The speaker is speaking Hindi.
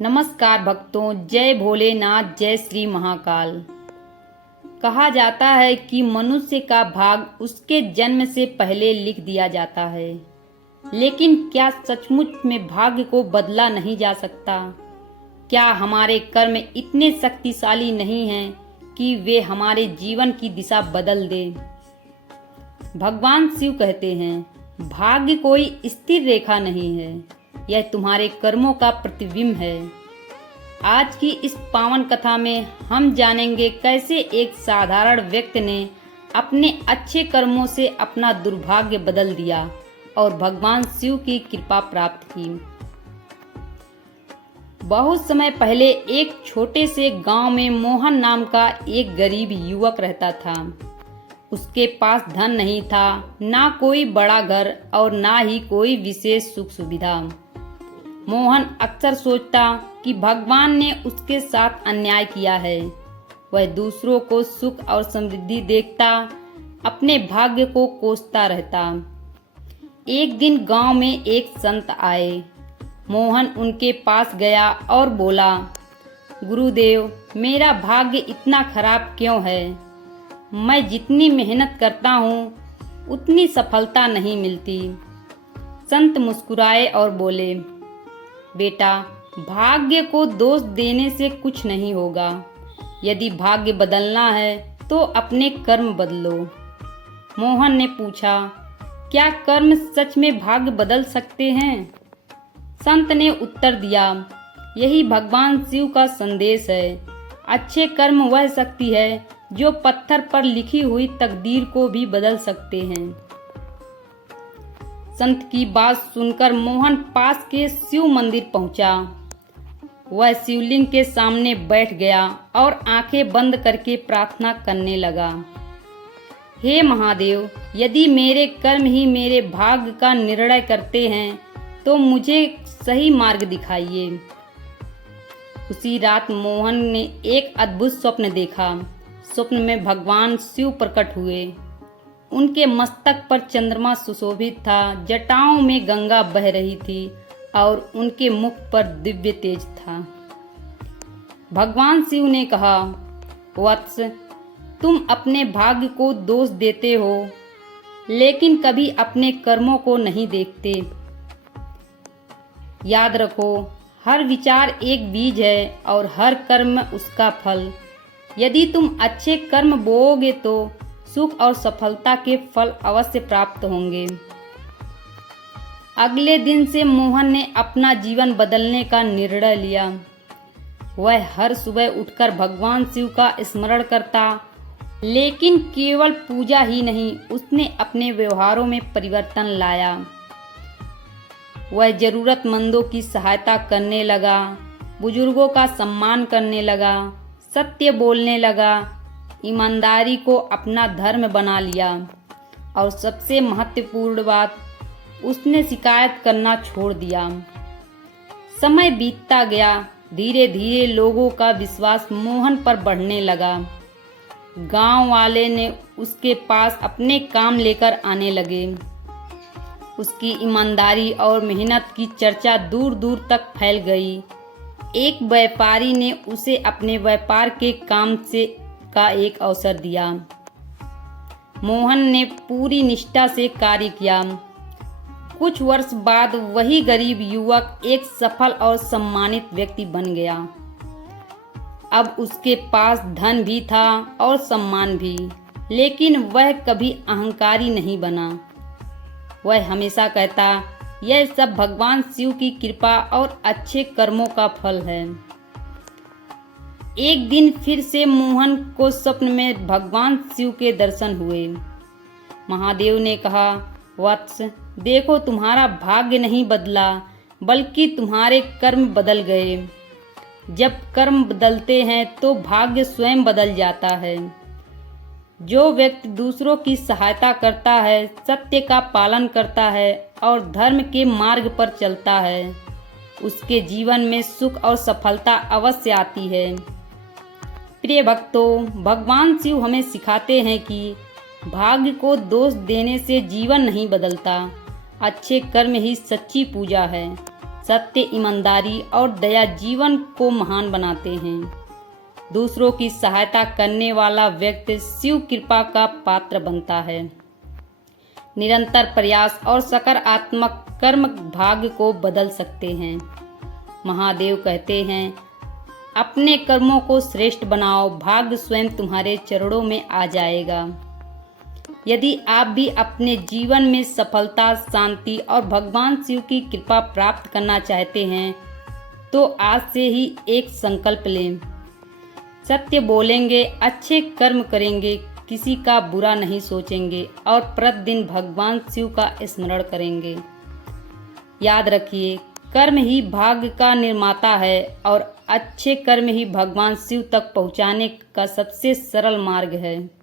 नमस्कार भक्तों, जय भोलेनाथ, जय श्री महाकाल। कहा जाता है कि मनुष्य का भाग उसके जन्म से पहले लिख दिया जाता है, लेकिन क्या सचमुच में भाग्य को बदला नहीं जा सकता? क्या हमारे कर्म इतने शक्तिशाली नहीं हैं कि वे हमारे जीवन की दिशा बदल दे? भगवान शिव कहते हैं, भाग्य कोई स्थिर रेखा नहीं है, यह तुम्हारे कर्मों का प्रतिबिंब है। आज की इस पावन कथा में हम जानेंगे कैसे एक साधारण व्यक्ति ने अपने अच्छे कर्मों से अपना दुर्भाग्य बदल दिया और भगवान शिव की कृपा प्राप्त की। बहुत समय पहले एक छोटे से गांव में मोहन नाम का एक गरीब युवक रहता था। उसके पास धन नहीं था, ना कोई बड़ा घर और ना ही कोई विशेष सुख सुविधा। मोहन अक्सर सोचता कि भगवान ने उसके साथ अन्याय किया है। वह दूसरों को सुख और समृद्धि देखता, अपने भाग्य को कोसता रहता। एक दिन गांव में एक संत आए। मोहन उनके पास गया और बोला, गुरुदेव, मेरा भाग्य इतना खराब क्यों है? मैं जितनी मेहनत करता हूँ उतनी सफलता नहीं मिलती। संत मुस्कुराए और बोले, बेटा, भाग्य को दोष देने से कुछ नहीं होगा। यदि भाग्य बदलना है तो अपने कर्म बदलो। मोहन ने पूछा, क्या कर्म सच में भाग्य बदल सकते हैं? संत ने उत्तर दिया, यही भगवान शिव का संदेश है। अच्छे कर्म वह शक्ति है जो पत्थर पर लिखी हुई तकदीर को भी बदल सकते हैं। संत की बात सुनकर मोहन पास के शिव मंदिर पहुंचा। वह शिवलिंग के सामने बैठ गया और आंखें बंद करके प्रार्थना करने लगा। हे महादेव, यदि मेरे कर्म ही मेरे भाग्य का निर्णय करते हैं तो मुझे सही मार्ग दिखाइए। उसी रात मोहन ने एक अद्भुत स्वप्न देखा। स्वप्न में भगवान शिव प्रकट हुए। उनके मस्तक पर चंद्रमा सुशोभित था, जटाओं में गंगा बह रही थी और उनके मुख पर दिव्य तेज था। भगवान शिव ने कहा, वत्स, तुम अपने भाग्य को दोष देते हो, लेकिन कभी अपने कर्मों को नहीं देखते। याद रखो, हर विचार एक बीज है और हर कर्म उसका फल। यदि तुम अच्छे कर्म बोओगे तो सुख और सफलता के फल अवश्य प्राप्त होंगे। अगले दिन से मोहन ने अपना जीवन बदलने का निर्णय लिया। वह हर सुबह उठकर भगवान शिव का स्मरण करता, लेकिन केवल पूजा ही नहीं, उसने अपने व्यवहारों में परिवर्तन लाया। वह जरूरतमंदों की सहायता करने लगा, बुजुर्गों का सम्मान करने लगा, सत्य बोलने लगा, ईमानदारी को अपना धर्म बना लिया और सबसे महत्वपूर्ण बात, उसने शिकायत करना छोड़ दिया। समय बीतता गया। धीरे धीरे लोगों का विश्वास मोहन पर बढ़ने लगा। गांव वाले ने उसके पास अपने काम लेकर आने लगे। उसकी ईमानदारी और मेहनत की चर्चा दूर दूर तक फैल गई। एक व्यापारी ने उसे अपने व्यापार के काम से का एक अवसर दिया। मोहन ने पूरी निष्ठा से कार्य किया। कुछ वर्ष बाद वही गरीब युवक एक सफल और सम्मानित व्यक्ति बन गया। अब उसके पास धन भी था और सम्मान भी, लेकिन वह कभी अहंकारी नहीं बना। वह हमेशा कहता, यह सब भगवान शिव की कृपा और अच्छे कर्मों का फल है। एक दिन फिर से मोहन को स्वप्न में भगवान शिव के दर्शन हुए। महादेव ने कहा, वत्स, देखो, तुम्हारा भाग्य नहीं बदला, बल्कि तुम्हारे कर्म बदल गए। जब कर्म बदलते हैं तो भाग्य स्वयं बदल जाता है। जो व्यक्ति दूसरों की सहायता करता है, सत्य का पालन करता है और धर्म के मार्ग पर चलता है, उसके जीवन में सुख और सफलता अवश्य आती है। प्रिय भक्तों, भगवान शिव हमें सिखाते हैं कि भाग्य को दोष देने से जीवन नहीं बदलता। अच्छे कर्म ही सच्ची पूजा है। सत्य, ईमानदारी और दया जीवन को महान बनाते हैं। दूसरों की सहायता करने वाला व्यक्ति शिव कृपा का पात्र बनता है। निरंतर प्रयास और सकारात्मक कर्म भाग्य को बदल सकते हैं। महादेव कहते हैं, अपने कर्मों को श्रेष्ठ बनाओ, भाग्य स्वयं तुम्हारे चरणों में आ जाएगा। यदि आप भी अपने जीवन में सफलता, शांति और भगवान शिव की कृपा प्राप्त करना चाहते हैं तो आज से ही एक संकल्प लें। सत्य बोलेंगे, अच्छे कर्म करेंगे, किसी का बुरा नहीं सोचेंगे और प्रतिदिन भगवान शिव का स्मरण करेंगे। याद रखिए, कर्म ही भाग्य का निर्माता है और अच्छे कर्म ही भगवान शिव तक पहुंचाने का सबसे सरल मार्ग है।